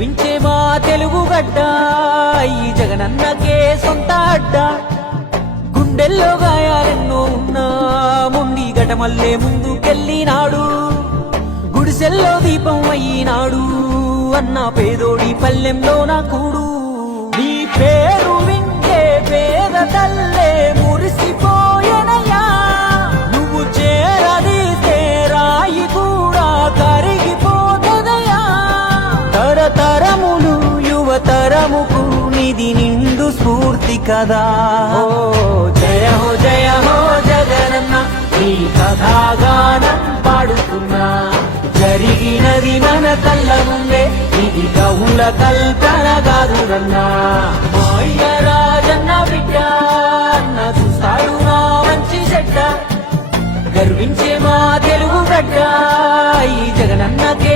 గర్వించే మా తెలుగు గడ్డ ఈ జగనన్నకే సొంత అడ్డ గుండెల్లో గాయాలెన్నో ఉన్నా ముండి గటమల్లే ముందుకెళ్ళినాడు గుడిసెల్లో దీపం అయ్యినాడు అన్న పేదోడి పల్లెంలో నా కూడు నీ పేరు వింటే పేద తల్లే మురిసిపోయెనయ్యా నువ్వు చేరదీస్తే రాయి కూడా కరిగిపోతదయ్యా తరతరములు యువతరముకు నిధి నిండు స్ఫూర్తి కదా జయ హో జగనన్న నీ కథాగానం పాడుతున్నా జరిగినది మన కళ్ళ ముందే ఇది కవుల కల్పన కాదురన్నా మాయ రాజన్న బిడ్డ అన్న చూస్తాడు నా మంచి చెడ్డ గర్వించే మా తెలుగు గడ్డ ఈ జగనన్నకే